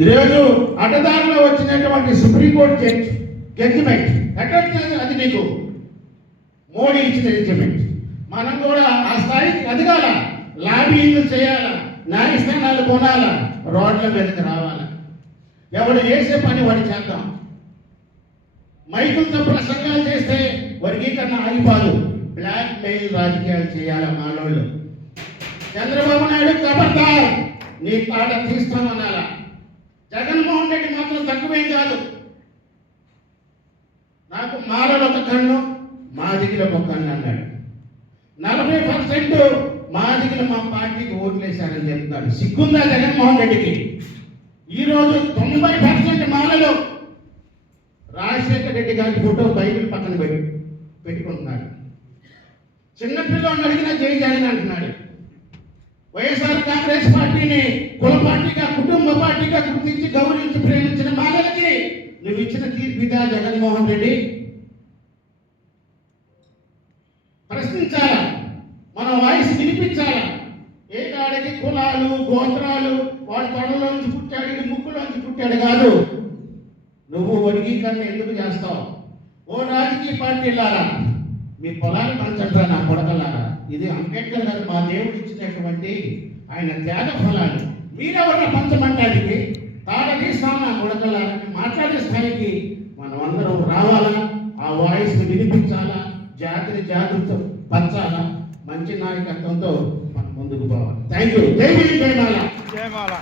ఈరోజు అడ్డదారిలో వచ్చినటువంటి supreme court judge judgement ఎక్కడ అది నీకు మోడీ ఇచ్చిన జడ్జిమెంట్. మనం కూడా ఆ స్థాయికి ఎదగాల లాబీలు చేయాలా న్యాయస్థానాలు కొనాలా రోడ్ల మీదకి రావాలా. ఎవడు చేసే పని వాడు చేద్దాం. మైకులతో ప్రసంగాలు చేస్తే వర్గీకరణ ఆగిపోదు. బ్లాక్ మెయిల్ రాజకీయాలు చేయాల మాలోళ్ళు. చంద్రబాబు నాయుడు కబర్దార్ నీ పాట తీస్తామనాలా జగన్మోహన్ తక్కువేం కాదు. నాకు మాలలో ఒక కన్ను మాదిగిలో ఒక కన్ను అన్నాడు. నలభై పర్సెంట్ మాదిగిలో మా పార్టీకి ఓట్లేశారని చెప్తాడు. సిగ్గుందా జగన్మోహన్ రెడ్డికి? ఈరోజు తొంభై పర్సెంట్ మాలలో రాజశేఖర రెడ్డి గారి ఫోటో బైబిల్ పక్కన పెట్టి పెట్టుకుంటున్నాడు. చిన్నపిల్లవాడిని అడిగినా జై జగన్ అంటున్నాడు. వైఎస్ఆర్ కాంగ్రెస్ పార్టీని కుల పార్టీగా కుటుంబ పార్టీగా గుర్తించి గౌరవ ప్రేమించిన బాధలకి నువ్వు ఇచ్చిన తీర్పు ఇదా జగన్మోహన్ రెడ్డి. ప్రశ్నించాలా? మన వాయిస్ వినిపించాలా? ఏ కాడికి కులాలు గోత్రాలు వాడి తొడలోంచి పుట్టాడు ముక్కులోంచి పుట్టాడు కాదు. నువ్వు వర్గీకరణ ఎందుకు చేస్తావు? ఓ రాజకీయ పార్టీలారా మీ పొలాలు పంచట్రా నా కొడకలారా? ఇది అంబేద్కర్ గారు మా దేవుడు ఇచ్చినటువంటి ఆయన త్యాగ ఫలాలు. మీరెవరిని పంచమంటానికి తాడ తీస్తామా కొడకలారని మాట్లాడే స్థాయికి మనం అందరం రావాలా? ఆ వాయిస్ వినిపించాలా? జాతిని జాగ్రత్త పంచాలా మంచి నాయకత్వంతో మనం ముందుకు పోవాలి. థ్యాంక్ యూ జై జయమాల జయమాల